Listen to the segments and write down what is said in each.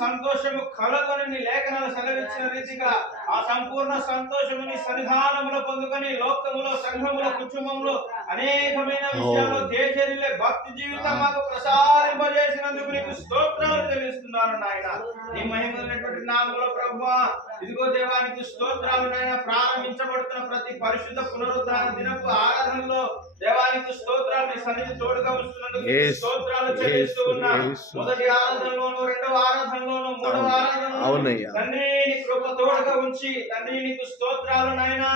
సంతోషము కలదని నీ లేఖనాలు సెలవిచ్చిన రీతిగా ఆ సంపూర్ణ సంతోషము నీ సన్నిధానములో పొందుకొని లోకములో, సంఘములో, కుటుంబంలో అనేకమైన విషయాల్లో తేజరిల్లే భక్తి జీవితం మాకు ప్రసాదింపజేసినందుకు నీకు స్తోత్రాలు చెల్లిస్తున్నాను నాయన. నీ మహిమైనటువంటి నామములో ప్రభువా, ఇదిగో దేవానికి స్తోత్రాలు నాయన. ప్రారంభించబడుతున్న ప్రతి పరిశుద్ధ పునరుద్ధాన దినపు ఆరాధనలో దేవానికి స్తోత్రాలు, నీ సన్నిధి తోడుగా వస్తున్నందుకు స్తోత్రాలు చెల్లిస్తూ ఉన్నాను. మొదటి ఆరాధనలోను, రెండవ ఆరాధనలోను, మూడవ ఆరాధనలోను తండ్రి నీ కృప తోడుగా ఉంచి తండ్రి నీకు స్తోత్రాలు నాయన.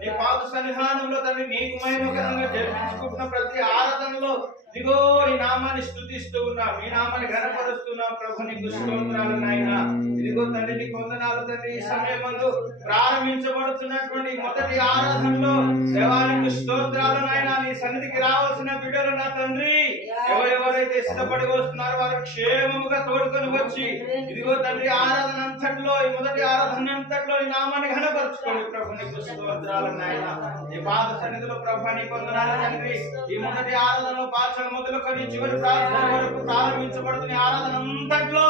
నీ పాద సన్నిధానంలో తండ్రి నీకు మహిమకరంగా జరిపించుకుంటున్న ప్రతి ఆరాధనలో ఇదిగో నీ నామాన్ని స్తుతిస్తూ ఉన్నాం, నీ నామాన్ని ఘనపరుస్తున్నాం ప్రభు. నీకు స్తోత్రాలు నాయన. ఇదిగో తండ్రి నీకు వందనాలు తండ్రి. ఈ సమయంలో ప్రారంభించబడుతున్నటువంటి మొదటి ఆరాధనలో దేవానికి స్తోత్రాలు నాయన. నీ సన్నిధికి రావాల్సిన బిడ్డలు నా తండ్రి ఎవరెవరైతే సిద్ధపడి వస్తున్నారో వారు క్షేమముగా తోడుకొని వచ్చి ఇదిగో తండ్రి ఆరాధన అంతట్లో, ఈ మొదటి ఆరాధన అంతట్లో నీ నామాన్ని ఘనపరచుకోండి ప్రభు. నీకు స్తోత్రాలు నాయన. నీ పాద సన్నిధిలో ప్రభు నీకు వందనాలు తండ్రి. ఈ మొదటి ఆరాధనలో పాల్చ మొదలుకొని చివరి ప్రార్థన వరకు ప్రారంభించబడుతున్న ఆరాధన అంతట్లో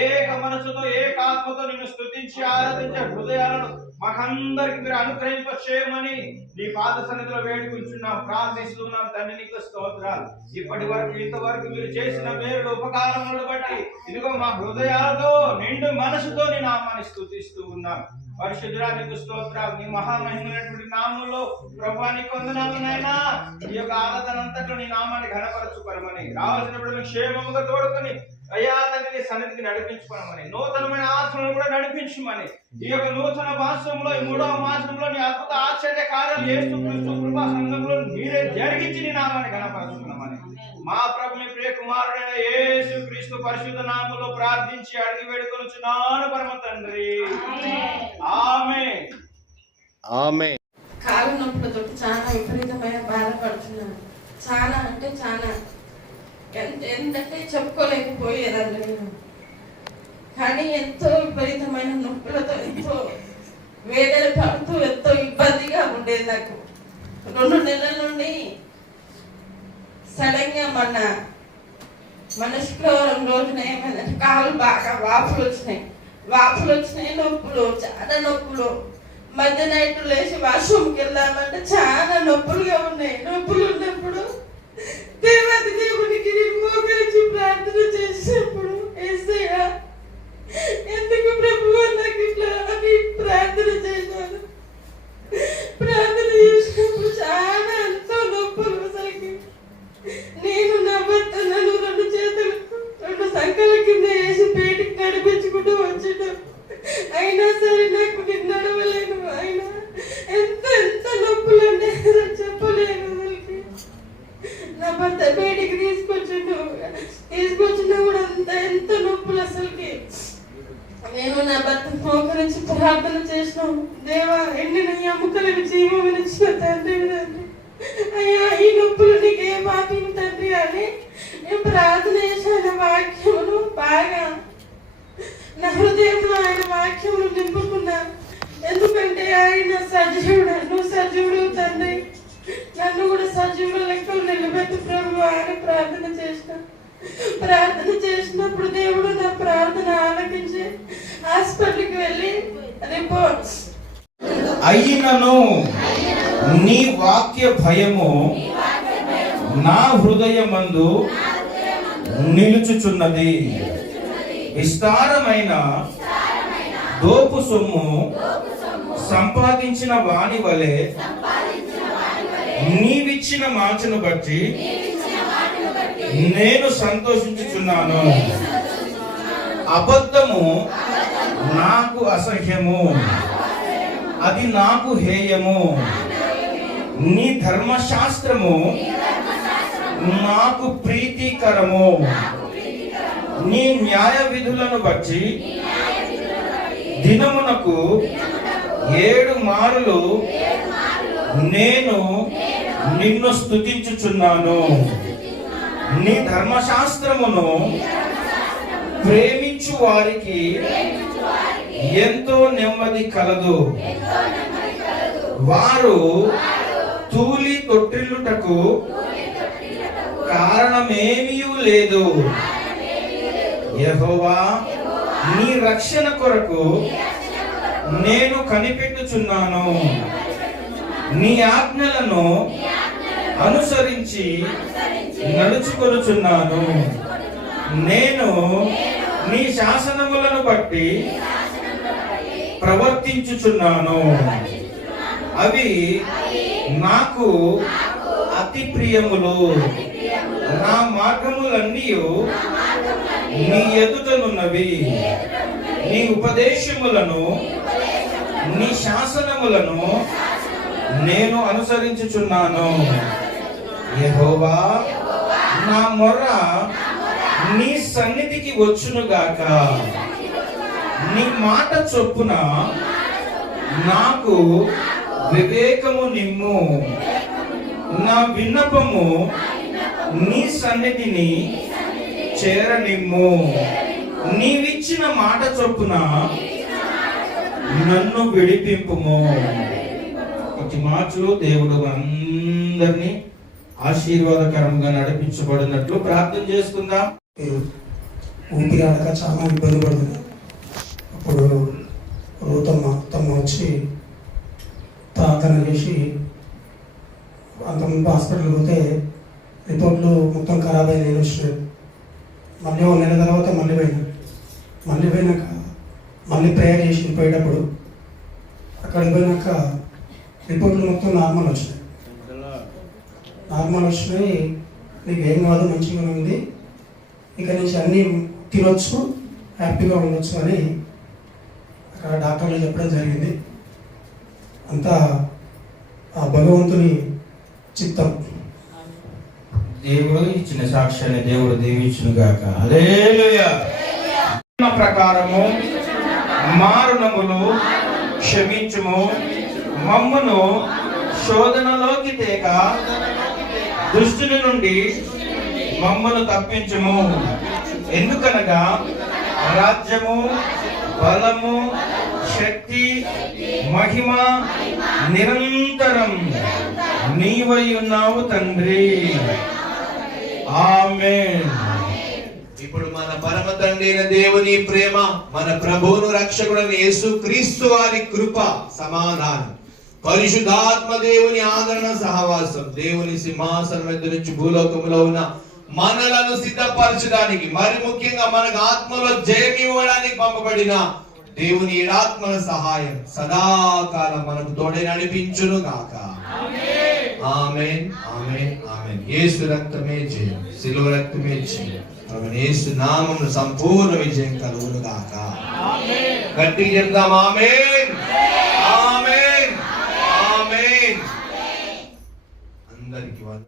ఏక మనసుతో, ఏకాత్మతో నిన్ను స్తుతించి ఆరాధించే హృదయాలను మాకందరికి మీరు అనుగ్రహింపచేయమని నీ పాద సన్నిధిలో వేడుకుంటున్నాం, ప్రార్థిస్తున్నాం తండ్రి. నీకు స్తోత్రాలు. ఇప్పటి వరకు ఇంతవరకు మీరు చేసిన మేలు ఉపకారములను బట్టి ఇదిగో మా హృదయాలతో నిండు మనసుతో నీ నామాన్ని స్తుతిస్తూ ఉన్నాం. పరిశుద్ధుడా నీకు స్తోత్రాలు. నీ మహామహిమైనటువంటి నామంలో ప్రభువా నీకు వందనాలు నాయనా. ఈ యొక్క ఆరాధన అంతట్లో నీ నామాన్ని ఘనపరచుకోమని, రావాల్సినప్పుడు క్షేమముగా తోడుకొని అయ్యా తండ్రి నీ సన్నిధికి నడిపించుకోమని, నూతనమైన ఆత్మలను కూడా నడిపించమని, ఈ యొక్క నూతన మాసంలో, ఈ 3వ మాసంలో నీ అద్భుత ఆశ్చర్య కార్యాలు యేసుక్రీస్తు కృపా సంఘంలో మీరే జరిగించి నీ నామాన్ని ఘనపరచుకోమని మా ప్రభు మీ ప్రియ కుమారుడైన యేసుక్రీస్తు పరిశుద్ధ నామములో ప్రార్థించి అడిగి వేడుకొనుచున్నాను పరమ తండ్రి. ఆమేన్. ఆమేన్. కాలు నొప్పులతో చాలా విపరీతమైన బాధపడుతున్నాను. చాలా అంటే చాలా ఏంటంటే చెప్పుకోలేకపోయేదాన్ని నేను. కానీ ఎంతో విపరీతమైన నొప్పులతో, ఎంతో వేదన పడుతూ, ఎంతో ఇబ్బందిగా ఉండేది నాకు. 2 నెలల నుండి సడన్గా మన శుక్రవారం రోజున ఏమైందంటే కాళ్ళు బాగా వాపులు వచ్చినాయి, నొప్పులు, చాలా నొప్పులు. మధ్య నైట్ లేచి వాష్రూమ్కి వెళ్దామంటే చాలా నొప్పులుగా ఉన్నాయి. నొప్పులు ఉన్నప్పుడు దేవాది దేవునికి మోకరించి ప్రార్థన చేసినప్పుడు యేసయ్యా ఎందుకు ప్రభువా నాకు ఇట్లా అని ప్రార్థన చేశాను. ప్రార్థన చేసినప్పుడు చాలా ఎంతో నొప్పులు. అసలుకి నేను నా భర్త నన్ను 2 చేతులు 2 సంకల కింద వేసి పేటికి నడిపించుకుంటూ వచ్చాడు. అయినా సరే నాకు నేను నడవలేను. అయినా ఎంత నొప్పులు అంటే చెప్పలేను. అసలుకి నా భర్త బయటికి తీసుకొచ్చినా కూడా ఎంత నొప్పులు. అసలుకి నేను నా భర్త మోకరించి ప్రార్థన చేసినాం. దేవా ఎండిన ఎముకలను జీవమనిచ్చిన తండ్రి, అయ్యా ఈ నొప్పులు నీకే వాక్యం తండ్రి అని నేను ప్రార్థన చేసిన వాక్యమును బాగా నా హృదయంలో ఆయన వాక్యమును నింపుకున్నా. ఎందుకంటే ఆయన సజీవుడు, నువ్వు సజీవుడు తండ్రి, నన్ను కూడా సజీవుడు లెక్కలు నిలబెట్టు ప్రభు అని ప్రార్థన చేసినప్పుడు దేవుడు నా ప్రార్థన ఆలకించి హాస్పిటల్కి వెళ్ళి రిపోర్ట్స్ అయినను నీ వాక్య భయము నా హృదయమందు నిలుచుచున్నది. విస్తారమైన దోపు సొమ్ము సంపాదించిన వాని వలె నీవిచ్చిన మాటను బట్టి నేను సంతోషించుచున్నాను. అబద్ధము నాకు అసహ్యము, అది నాకు హేయము. నీ ధర్మశాస్త్రము నాకు ప్రీతికరము. నీ న్యాయ విధులను బట్టి దినమునకు 7 మారులు నేను నిన్ను స్తుతించుచున్నాను. నీ ధర్మశాస్త్రమును ప్రేమించు వారికి ఎంతో నెమ్మది కలదు. వారు తూలి తొట్టిల్లుటకు కారణమేమీ లేదు. యెహోవా నీ రక్షణ కొరకు నేను కనిపెట్టుచున్నాను. నీ ఆజ్ఞలను అనుసరించి నడుచుకొనుచున్నాను. నేను నీ శాసనములను బట్టి ప్రవర్తించుచున్నాను. అవి నాకు అతి ప్రియములు. నా మార్గములన్నీ నీ ఎదుటనున్నవి. నీ ఉపదేశములను నీ శాసనములను నేను అనుసరించుచున్నాను. యెహోవా, నా మొర్ర నీ సన్నిధికి వచ్చునుగాక. నీ మాట చొప్పున నాకు వివేకము నిమ్ము. నా విన్నపము నీ సన్నిధిని చేరనిమ్ము. నీవిచ్చిన మాట చొప్పున నన్ను విడిపింపుము. ప్రతి మాటలు దేవుడు అందరినీ ఆశీర్వాదకరంగా నడిపించబడినట్లు ప్రార్థన చేసుకుందాం. ఊపిరి ఆడక చాలా ఇబ్బంది పడుతుంది. అప్పుడు తమ్మ వచ్చి ప్రార్థన చేసి అంతకుముందు హాస్పిటల్కి పోతే రిపోర్ట్లు మొత్తం ఖరాబ్ అయినాయి వచ్చినాయి. మళ్ళీ 1 నెల తర్వాత మళ్ళీ పోయినాక మళ్ళీ ప్రేయర్ చేసి పోయేటప్పుడు అక్కడికి పోయినాక రిపోర్ట్లు మొత్తం నార్మల్ వచ్చినాయి. నీకు ఏం కాదు, మంచిగా ఉంది, ఇక నుంచి అన్నీ తినొచ్చు, హ్యాపీగా ఉండొచ్చు అని అక్కడ డాక్టర్లు చెప్పడం జరిగింది. అంతా ఆ భగవంతుని చిత్తం. దేవుడు ఇచ్చిన సాక్ష్యాన్ని దేవుడు దీవించును గాక. హల్లెలూయా. ప్రకారము మారునములు క్షమించుము, మమ్మును శోధనలోకి తేక దుష్టుని నుండి మమ్మును తప్పించుము. ఎందుకనగా రాజ్యము, బలము, శక్తి, మహిమ నిరంతరం నీవై ఉన్నావు తండ్రి. ఆమేన్. ఇప్పుడు మన పరమ తండ్రి అయిన దేవుని ప్రేమ, మన ప్రభువును రక్షకుడైన యేసుక్రీస్తు వారి కృప, సమాధానం, పరిశుద్ధాత్మ దేవుని ఆదరణ, సహవాసం, దేవుని సింహాసనం మీద నుంచి భూలోకములో ఉన్న మనలను సిద్ధపరచడానికి, మరి ముఖ్యంగా మనకు ఆత్మలో జయం ఇవ్వడానికి పంపబడిన దేవుని ఆత్మల సహాయం సదాకాలం మనకు తోడే నడిపించును గాక. ఆమేన్, ఆమేన్, ఆమేన్. యేసు రక్తమే జయం, శిలువ రక్తమే జయం. యేసు నామమున సంపూర్ణ విజయం కలుగును గాక. గట్టిగా చెప్దాం ఆమేన్, ఆమేన్, ఆమేన్. అందరికీ